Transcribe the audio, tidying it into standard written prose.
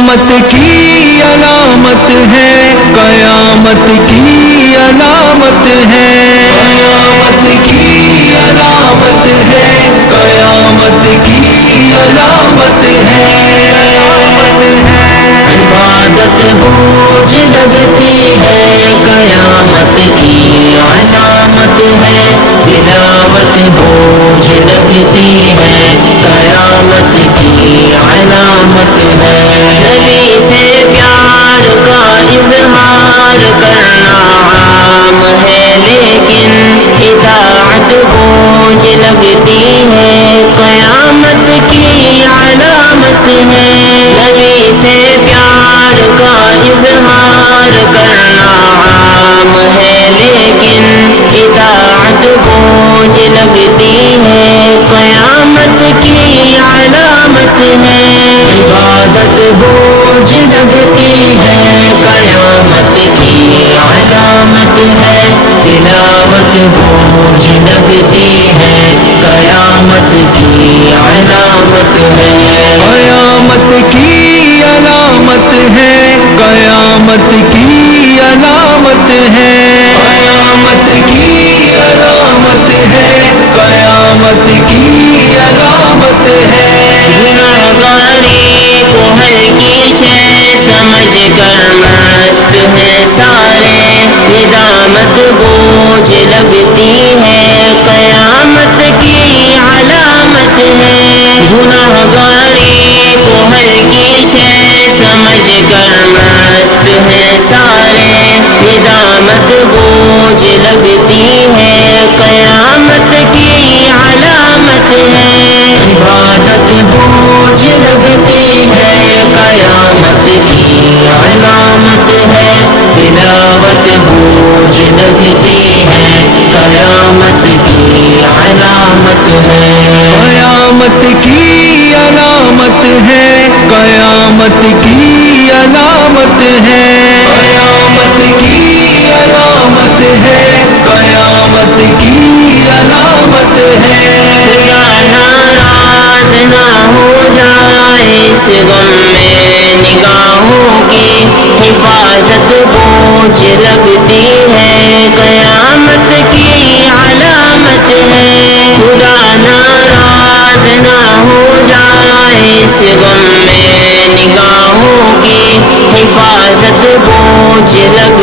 قیامت کی علامت ہے، قیامت کی علامت ہے، قیامت کی علامت ہے، قیامت کی علامت ہے۔ عبادت بوجھ لگتی ہے، قیامت کی علامت ہے، تلاوت بوجھ لگتی ہے، قیامت کی علامت ہے۔ نبی سے پیار کا اظہار کرنا عام ہے، لیکن اطاعت بوجھ لگتی ہے، قیامت کی علامت ہے۔ نبی سے پیار کا اظہار کرنا عام ہے، لیکن اطاعت بوجھ لگتی ہے، قیامت کی علامت ہے۔ عبادت بوجھ لگتی ہے، قیامت کی علامت ہے، تلاوت بوجھ لگتی ہے، قیامت کی علامت ہے۔ قیامت کی علامت ہے، قیامت کی علامت ہے، قیامت کی علامت ہے، قیامت کی علامت ہے۔ گناہگاری کو ہلکی شے سمجھ کر مست ہے سارے، ندامت بوجھ لگتی ہے، قیامت کی علامت ہے۔ گناہگاری کو ہلکی شے سمجھ کر مست ہے سارے، ندامت بوجھ لگتی ہے، قیامت کی علامت ہے۔ عبادت بوجھ لگتی ہے، قیامت کی علامت ہے، تلاوت بوجھ لگتی ہے، قیامت کی علامت ہے۔ قیامت کی علامت ہے، قیامت کی علامت ہے، قیامت کی علامت ہے، قیامت کی علامت ہے۔ خدا ناراض نہ ہو جائے اس غم میں، نگاہوں کی حفاظت بوجھ لگتی ہے، قیامت کی علامت ہے۔ خدا ناراض نہ ہو جائے اس غم میں، نگاہوں کی حفاظت بوجھ لگتی